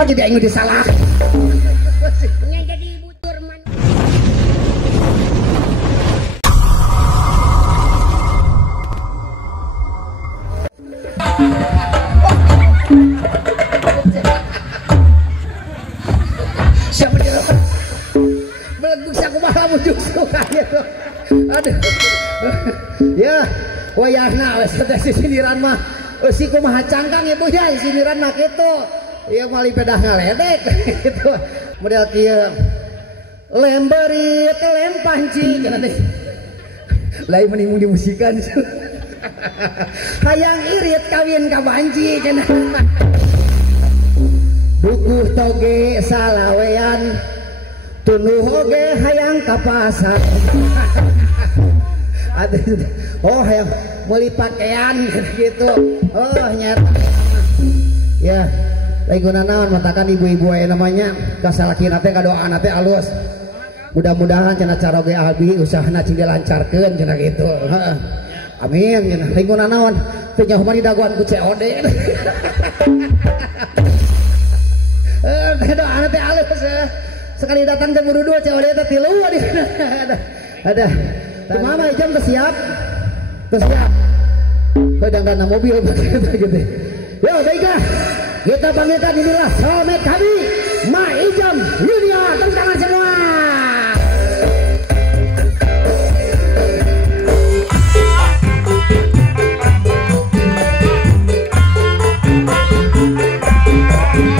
Oh jadi aing disalah. Nya jadi butur man. Siapa dia? Belum bisa kumaha mujuk sukanya tuh. Aduh. Ya, wayahna wes teh sindiran mah. Si kumaha cangkang ibu ya sindiran mah kitu. Ieu mah lipedah ngaledek gitu. Model kieu. Lem beurit lem panci kana teh. Lain menimun dimusikan. Hayang irit kawin ka banci cenah. Dukuh toge salawean tunuh oge hayang ka pasar. Oh hayang meuli pakaian gitu. Oh nyata. Ya, laiguna naon matakan ibu-ibu aya namanya kasalakina teh kadoana teh alus. Mudah-mudahan cenah cara ge abi usahana cing dilancarkeun cenah gitu. Heeh. Amin cenah. Laiguna naon teh nyaho mah didaguan ku COD. Doa teh alus sekali datang teh buru dua COD teh 3 ada kumaha jam teh siap kadang-kadang mobil gitu. Yo baiklah kita panggilkan inilah soulmate kami Ma Ijam Junior, tepuk tangan semua.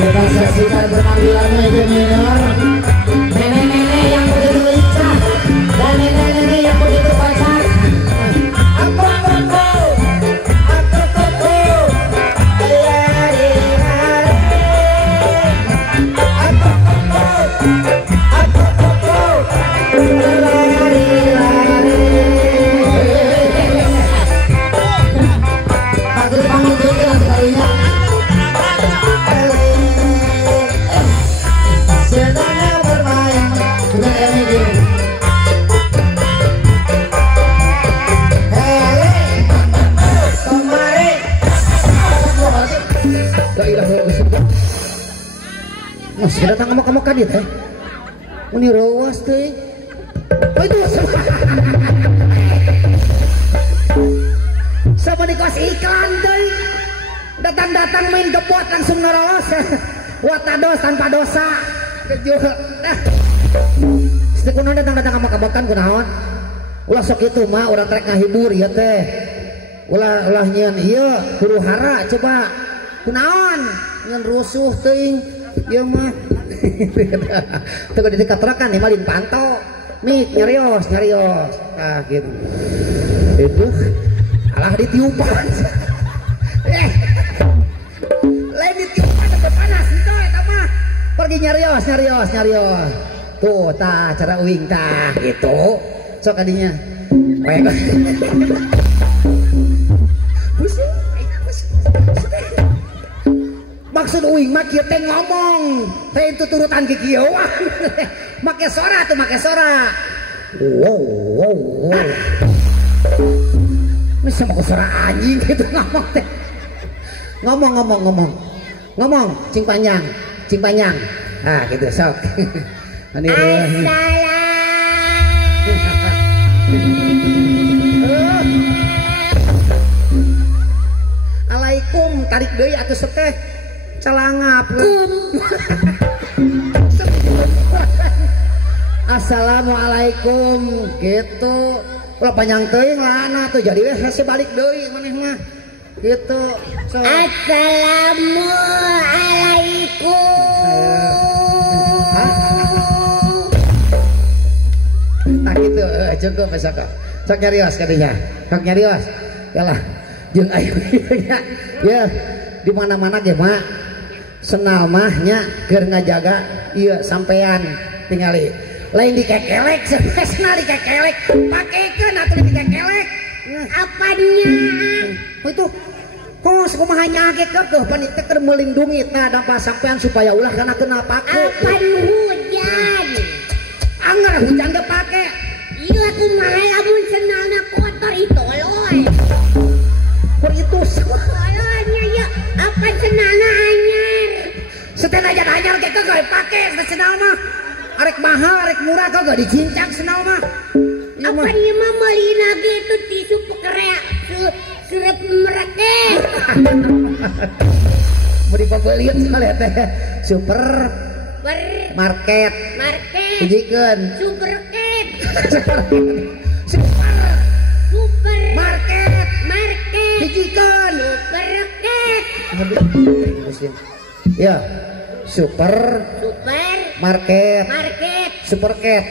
Kita saksikan penampilan Ijam Junior, nenek-nenek yang begitu lincah dan nenek-nenek yang begitu pasar. Masih datang sama kamu teh. Ini rawas teh. Oh itu sama dikasih iklan teh. Datang-datang main kepot langsung narawas. Watados tanpa dosa. Kejual. Sekunon datang-datang sama kamu kan kunaon. Ulah sok itu mah orang trek ngahibur ya teh. Ulah nyeun ieu huru hara coba. Kunaon? Nyeun rusuh teuing. Iya mah tuh di katerakan nih malin pantau mik nyarios nah gitu itu alah ditiupan lain ditiupan tapi panas itu eta mah pergi nyarios tuh tah cara uing tah gitu sok adinya pusing maksud uing mah kieu teh ngomong teh itu turutan ki kieu make sora wow bisa make sora anjing gitu ngomong teh ngomong cing panjang ah gitu sok Assalamualaikum tarik deui atuh seteh celangap Assalamualaikum gitu ulah panjang teuing lana tuh jadi weh hese balik deui maneh mah gitu so. Assalamualaikum nah gitu cukup besok sok nyarios kadinya sok nyarios yalah jeung ayo ya di mana-mana ge mak senal mahnya keur ngajaga ieu sampean tingali lain dikekelek senal dikekelek pakekeun atuh dikekelek Apanya? Itu kos kumaha nyagekeun teh panitia keur melindungi tah dampak sampean supaya ulah kana kena paku Apa hujan? anggar hujan teh pake Iya kumaha lamun senalna kotor itu loy per itu Kolonnya ya apa senalna anyar Seten aja anyar ke gak pake senal mah. Arek mahal, arek murah kagak dicincang senal mah. Apa dia mah malina gitu tisu pekerea surep mereke. Mau dipabeliin sekali teh. Super market. Hijikeun. Superket. Super market. Hijikeun. Superket. Ya. Super market. Superket.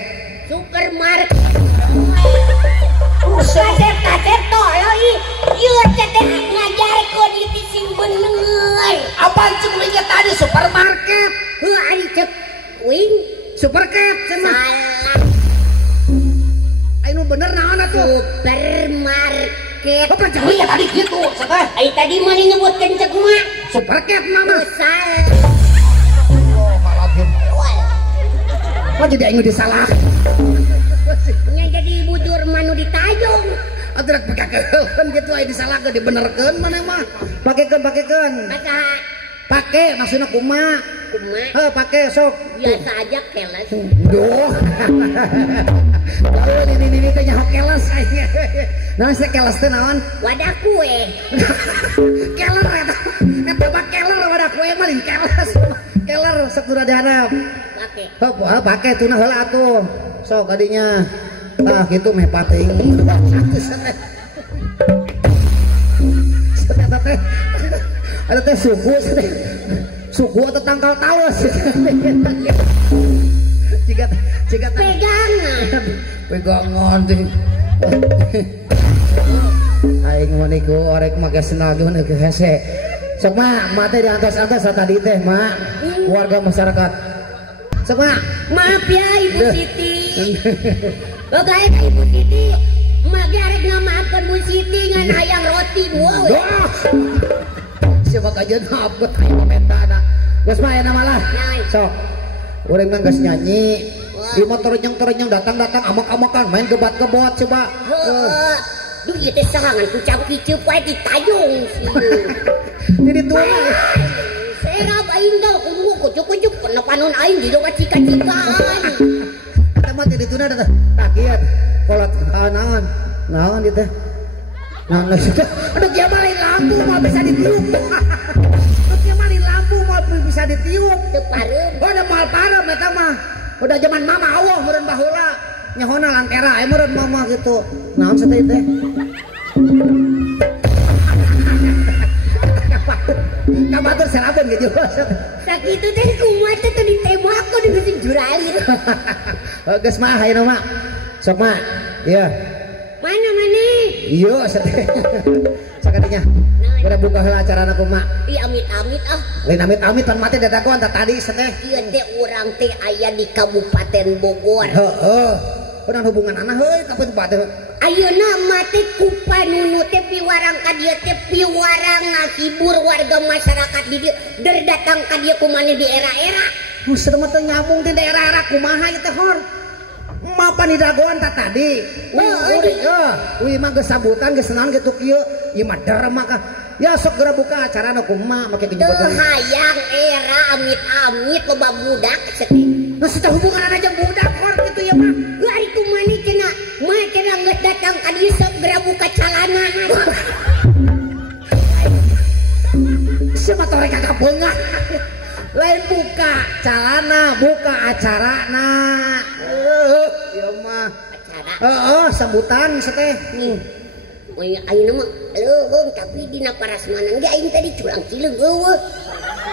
Supermarket. Kaset toloi. Ieu teh ngajarkeun ieu sing bener. Apaan cek meja tadi supermarket? Heuh ari cek wing Superket cenah. salah. Anu bener naon atuh? Supermarket. Apa cek meja tadi gitu? Sateh. Ai tadi mah nyebutkeun cek mah. Superket mama. Salah. Oh, malapun. Kok jadi anu disalah? Nya jadi bujur manu ditayung. Atuh rek pakakeun gitu aya disalahkeun dibenerkeun maneh mah. Pakekeun. Masa Pake maksudna kumaha? Pake sok. Biasa aja keles. Duh. Lalu ini teh nyaho keles aja. Naon sih keles teh naon? Wadah kue. Keler eta. Eta mah keler wadah kue mah lain keles. Keler sakuda diharap. Pake. Heuh, pake tuna heula atuh. Sok kadinya. Tah kitu meh pating. Ada teh suku atau tangkal tawas. Jika pegangan teh. Aing maniku orek make senageun ke hese. Sok mak teh diantos-antos tadi teh mak warga masyarakat. Sok Maaf ya Ibu Siti. Oke Ibu Siti. Mak arek ngamaafkeun Bu Siti ngan hayang roti dua we. Siapa kajian maafkeun hayang pamentana. Geus mah aya malah. Sok. Urang mah geus nyanyi. Di motor renyong datang amak-amakan main gebat-gebot coba. Heeh. Duh ieu teh sahangan kucap kiceup wae ditayung sih. Jadi tua. Serap aing dah kudu kucuk-kucuk kena panon aing di doa cika-cikaan. Eta mah jadi tuna da takian. Kolot naon dieu teh. Naon sudah. Aduh kieu mah lain lampu mah bisa ditiup. Kieu mah lain lampu mah bisa ditiup. Teu pareum. Oh da moal parem eta mah. Udah zaman mama Allah meureun baheula. Nyahona lantera aya meureun mama gitu. Naon sateu teh? Kabatur serabeun gitu. Sakitu teh kumaha teh teu ditembakkeun di sing juralin. Geus mah hayeuna mah. Sok mah. Iya. Mana maneh? Iya sateh. Sakadinya. Udah buka heula acarana kumaha? Ih amit-amit ah. Lain amit-amit pan mati dadagoan tah tadi sateh. Ieu teh urang teh aya di Kabupaten Bogor. Heeh. Urang hubungan anak heuy ka Kabupaten. Ayeuna mah teh ku panunu teh piwarang ka dieu teh piwarang ngahibur warga masyarakat di dieu. Der datang ka dieu kumaneh di era-era. Buset mah teh nyambung di daerah-daerah kumaha ieu teh hor. Mapan di dagoan tak tadi. Wih mah geus sambutan geus naon kitu kieu. Ieu mah der mah ya sok geura buka acarana kumaha make Teu hayang era amit-amit loba budak ceting. Nah sudah hubungan anak jeung budak hor kitu ya mah. Ari kumaha cenah mah cenah geus datang ka dieu sok geura buka calana. Siapa tore kagak beungah. Lain buka calana, buka acarana. Ieu mah acara. Sambutan sateh. Ayeuna mah leuweung tapi dina parasmanan ge aing tadi culang cileung eueuh.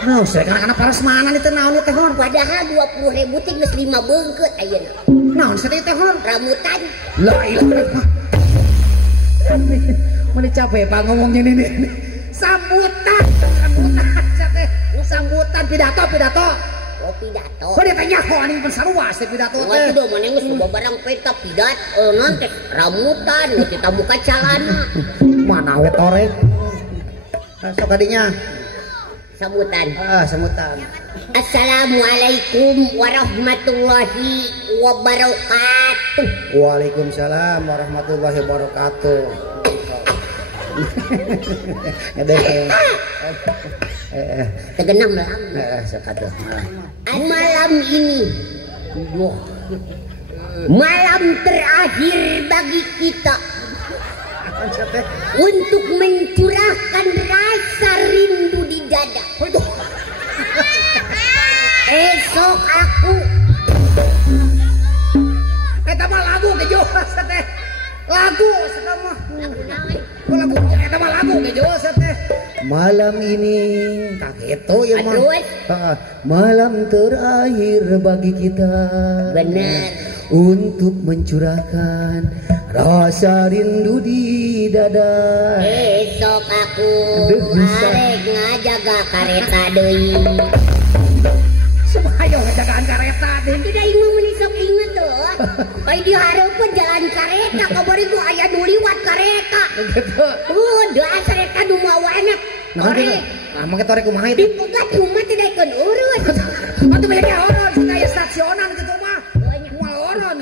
Naon sih kana parasmanan itu naon teh hor? Padahal 20.000 teh geus 5 beungkeut ayeuna. Naon sih teh hor? Ramutan. La ilaha illallah. Meni capek Pak ngomongnya ini. Sambutan sateh. Sambutan pidato. Oh pidato. Kok dia tanya kok anjing pensarua teh pidato teh. Waktu do maneh geus loba barang peta pidato naon teh ramutan nu kita buka calana. Mana we torek. Sok kadinya. Sambutan. Sambutan. Assalamualaikum warahmatullahi wabarakatuh. Waalaikumsalam warahmatullahi wabarakatuh. Ada. Tegenang melang. Sakatuh. Malam ini malam terakhir bagi kita untuk mencurahkan rasa rindu di dada. Esok aku Eta mah lagu ke jelas teh. Lagu sama. Lagu eta mah lagu ke jelas teh. Malam ini tak itu ya mah. Malam terakhir bagi kita. benar. Untuk mencurahkan rasa rindu di dada. Esok aku arek ngajaga kareta deui. Ayo ngajagaan kareta deh. Tidak ingin menisok inget tuh. Ay diharapkan jalan kareta. Kabari gua aya nu liwat kareta. Dasar eta nu mawa enak. Kori. Mangke tore kumaha itu? Dipegat rumah tidak ikut urut. Atuh banyak orang, kita aya stasionan gitu mah. Moal oron.